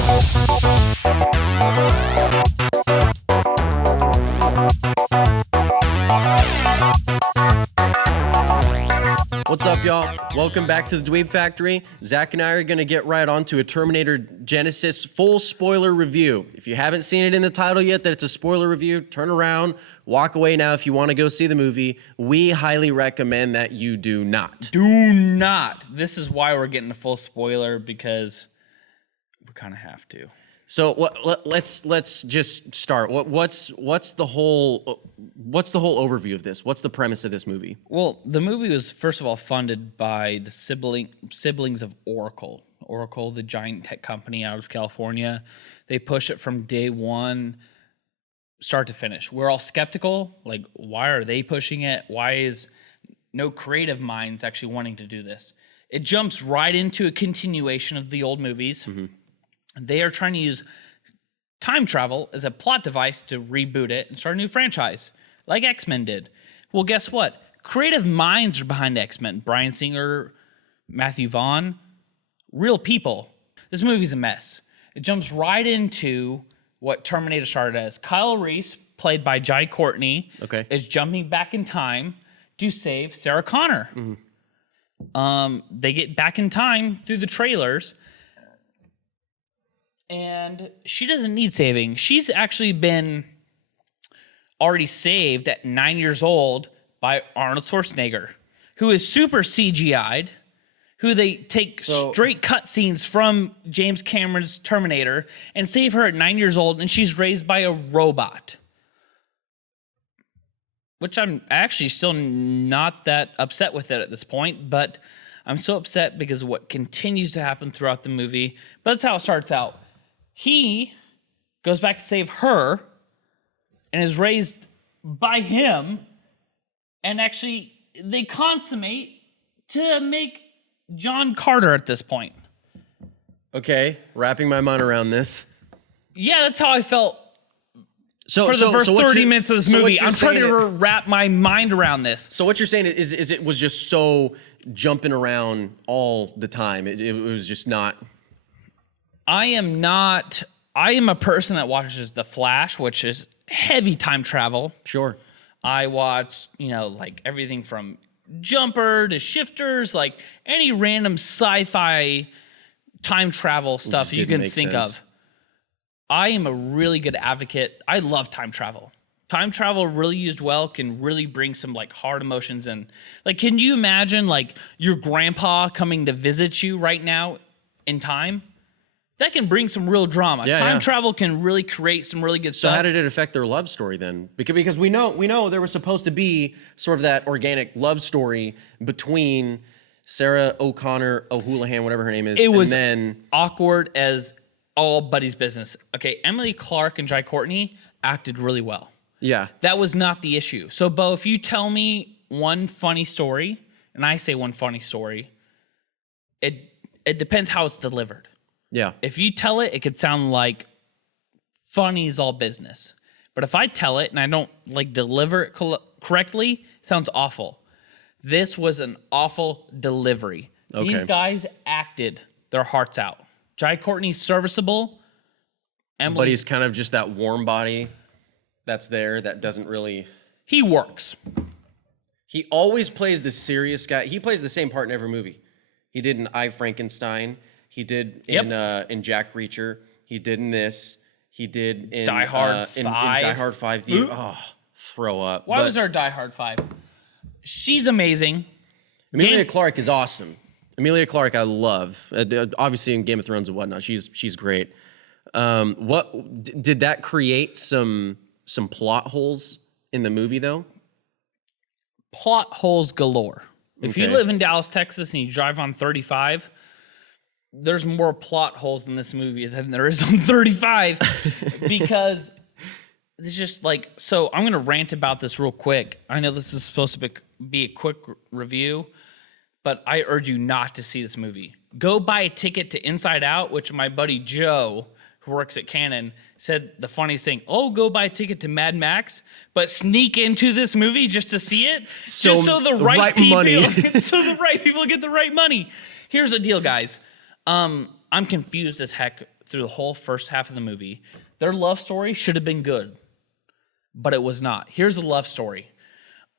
What's up, y'all? Welcome back to the Dweeb Factory. Zach and I are going to get right on to a Terminator Genisys full spoiler review. If you haven't seen it in the title yet that it's a spoiler review, turn around, walk away now if you want to go see the movie. We highly recommend that you do not. Do not. This is why we're getting a full spoiler, because we kind of have to. So let's just start. What's the whole overview of this? What's the premise of this movie? Well, the movie was first of all funded by the siblings of Oracle. Oracle, the giant tech company out of California. They push it from day one, start to finish. We're all skeptical. Like, why are they pushing it? Why is no creative minds actually wanting to do this? It jumps right into a continuation of the old movies. Mm-hmm. They are trying to use time travel as a plot device to reboot it and start a new franchise, like X-Men did. Well, guess what? Creative minds are behind X-Men. Bryan Singer, Matthew Vaughn, real people. This movie's a mess. It jumps right into what Terminator started as. Kyle Reese, played by Jai Courtney, is jumping back in time to save Sarah Connor. Mm-hmm. They get back in time through the trailers, and she doesn't need saving. She's actually been already saved at 9 years old by Arnold Schwarzenegger, who is super CGI'd, who they take straight cutscenes from James Cameron's Terminator and save her at 9 years old, and she's raised by a robot. Which I'm actually still not that upset with it at this point, but I'm so upset because of what continues to happen throughout the movie. But that's how it starts out. He goes back to save her and is raised by him, and actually they consummate to make John Carter at this point. Okay, wrapping my mind around this. Yeah, that's how I felt for the first 30 minutes of this movie. I'm trying to wrap my mind around this. So what you're saying is it was just so jumping around all the time. It was just not... I am a person that watches The Flash, which is heavy time travel. Sure. I watch, like everything from Jumper to Shifters, like any random sci-fi time travel stuff you can think of. I am a really good advocate. I love time travel. Time travel really used well can really bring some like hard emotions in. Like, can you imagine like your grandpa coming to visit you right now in time? That can bring some real drama. Time travel can really create some really good stuff. So how did it affect their love story then? Because we know there was supposed to be sort of that organic love story between Sarah O'Houlihan, whatever her name is. It was awkward as all Buddy's business. Okay, Emily Clark and Jai Courtney acted really well. Yeah. That was not the issue. So, Bo, if you tell me one funny story, and I say one funny story, it depends how it's delivered. Yeah. If you tell it, it could sound like funny is all business. But if I tell it and I don't like deliver it correctly, it sounds awful. This was an awful delivery. Okay. These guys acted their hearts out. Jai Courtney's serviceable. But he's kind of just that warm body that's there that doesn't really... He works. He always plays the serious guy. He plays the same part in every movie. He did in I, Frankenstein. He did in Jack Reacher. He did in this. He did in Die Hard 5. In Die Hard 5. Throw up. Why was there a Die Hard 5? She's amazing. Emilia Clarke is awesome. Emilia Clarke, I love. Obviously in Game of Thrones and whatnot, she's great. What did that create some plot holes in the movie though? Plot holes galore. If you live in Dallas, Texas, and you drive on 35. There's more plot holes in this movie than there is on 35 because it's just like, so I'm going to rant about this real quick. I know this is supposed to be a quick review, but I urge you not to see this movie. Go buy a ticket to Inside Out, which my buddy Joe, who works at Canon, said the funniest thing, go buy a ticket to Mad Max, but sneak into this movie just to see it, so the right people get the right money. Here's the deal, guys. I'm confused as heck through the whole first half of the movie. Their love story should have been good, but it was not. Here's the love story.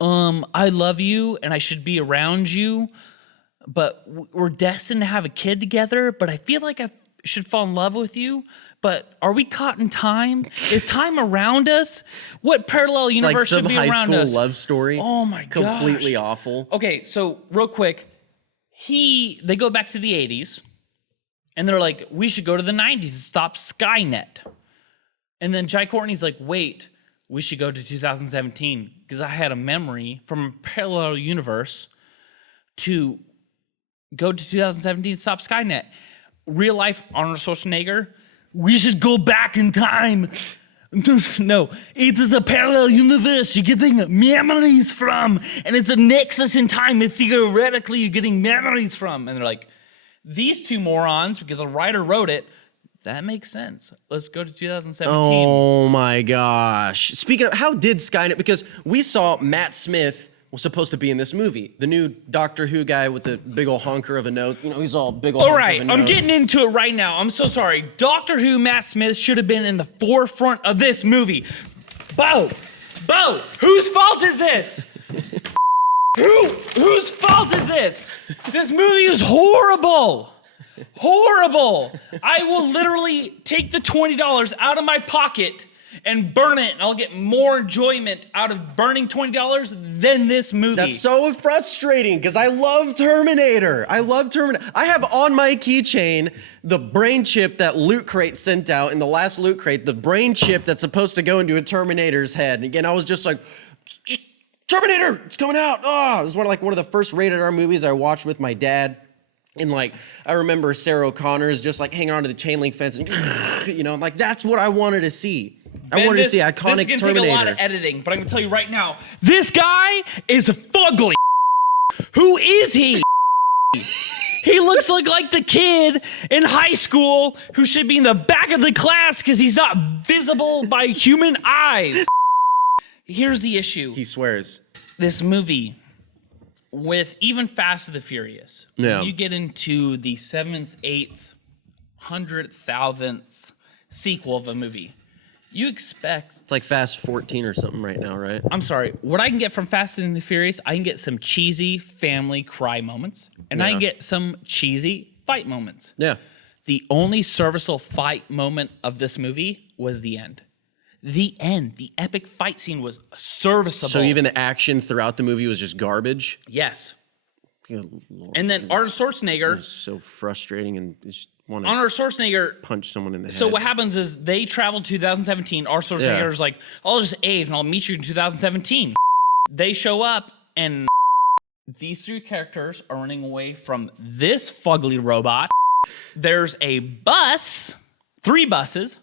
I love you and I should be around you, but we're destined to have a kid together, but I feel like I should fall in love with you. But are we caught in time? Is time around us? What parallel universe should be around us? It's like some high school love story. Oh my gosh. Completely awful. Okay, so real quick, they go back to the 80s, and they're like, we should go to the 90s and stop Skynet. And then Jai Courtney's like, wait, we should go to 2017 because I had a memory from a parallel universe to go to 2017 and stop Skynet. Real life Arnold Schwarzenegger, we should go back in time. No, it is a parallel universe you're getting memories from, and it's a nexus in time and theoretically you're getting memories from. And they're like, these two morons, because a writer wrote it, that makes sense. Let's go to 2017. Oh my gosh. Speaking of, how did Skynet, because we saw Matt Smith was supposed to be in this movie. The new Doctor Who guy with the big old honker of a nose. You know, he's all big old All honker right, of a I'm nose. getting into it right now. I'm so sorry. Doctor Who Matt Smith should have been in the forefront of this movie. Bo, whose fault is this? Whose fault is this? This movie is horrible. Horrible. I will literally take the $20 out of my pocket and burn it, and I'll get more enjoyment out of burning $20 than this movie. That's so frustrating because I love Terminator. I have on my keychain the brain chip that Loot Crate sent out in the last Loot Crate, the brain chip that's supposed to go into a Terminator's head. And again, I was just like, Terminator, it's coming out. Oh, it was one of the first rated R movies I watched with my dad. And like, I remember Sarah O'Connor is just like hanging onto the chain link fence and, you know, like that's what I wanted to see. I wanted to see iconic This is gonna Terminator. take a lot of editing, but I'm gonna tell you right now, this guy is fugly. Who is he? He looks like the kid in high school who should be in the back of the class because he's not visible by human eyes. Here's the issue. He swears. This movie, with even Fast and the Furious, when you get into the 7th, 8th, 100,000th sequel of a movie, you expect... It's like Fast 14 or something right now, right? I'm sorry. What I can get from Fast and the Furious, I can get some cheesy family cry moments, and I can get some cheesy fight moments. Yeah. The only serviceable fight moment of this movie was the end. The end. The epic fight scene was serviceable. So even the action throughout the movie was just garbage? Yes. Good Lord. And then Arnold Schwarzenegger... It was so frustrating and just want Arnold to Schwarzenegger... punch someone in the head. So what happens is they travel to 2017. Arnold Schwarzenegger's like, I'll just age and I'll meet you in 2017. They show up and these three characters are running away from this fugly robot. There's a bus, 3 buses,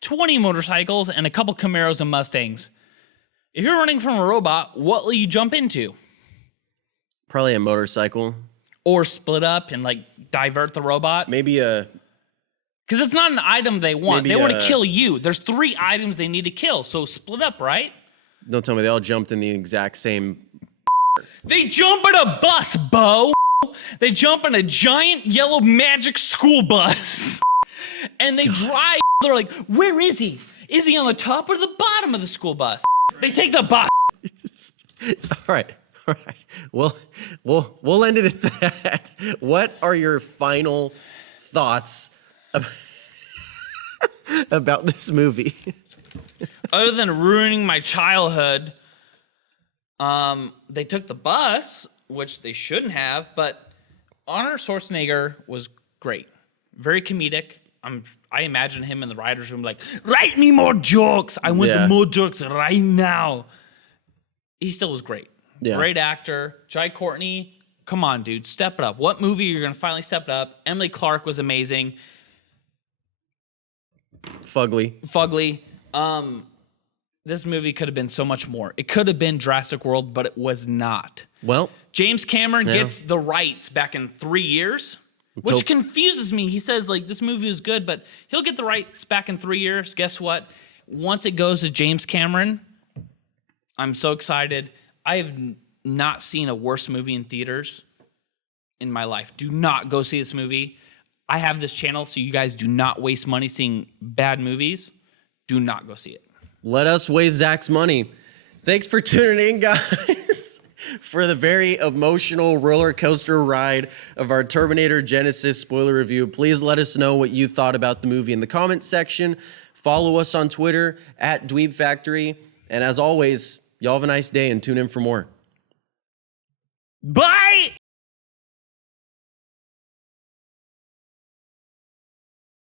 20 motorcycles, and a couple Camaros and Mustangs. If you're running from a robot, what will you jump into? Probably a motorcycle. Or split up and like divert the robot. Maybe a... Because it's not an item they want. Maybe they want to kill you. There's 3 items they need to kill, so split up, right? Don't tell me they all jumped in the exact same... They jump in a bus, Bo. They jump in a giant yellow magic school bus. And they drive. They're like, where is he? Is he on the top or the bottom of the school bus? They take the bus. All right. We'll end it at that. What are your final thoughts about this movie? Other than ruining my childhood, they took the bus, which they shouldn't have, but Arnold Schwarzenegger was great. Very comedic. I imagine him in the writer's room like, write me more jokes. I want the more jokes right now. He still was great. Yeah. Great actor. Jai Courtney, come on, dude. Step it up. What movie you're going to finally step it up? Emily Clark was amazing. Fugly. This movie could have been so much more. It could have been Jurassic World, but it was not. Well, James Cameron gets the rights back in 3 years, which confuses me. He says, like, this movie is good, but he'll get the rights back in 3 years. Guess what? Once it goes to James Cameron, I'm so excited. I have not seen a worse movie in theaters in my life. Do not go see this movie. I have this channel, so you guys do not waste money seeing bad movies. Do not go see it. Let us waste Zach's money. Thanks for tuning in, guys, for the very emotional roller coaster ride of our Terminator Genisys spoiler review. Please let us know what you thought about the movie in the comments section. Follow us on Twitter at Dweeb Factory. And as always, y'all have a nice day and tune in for more. Bye!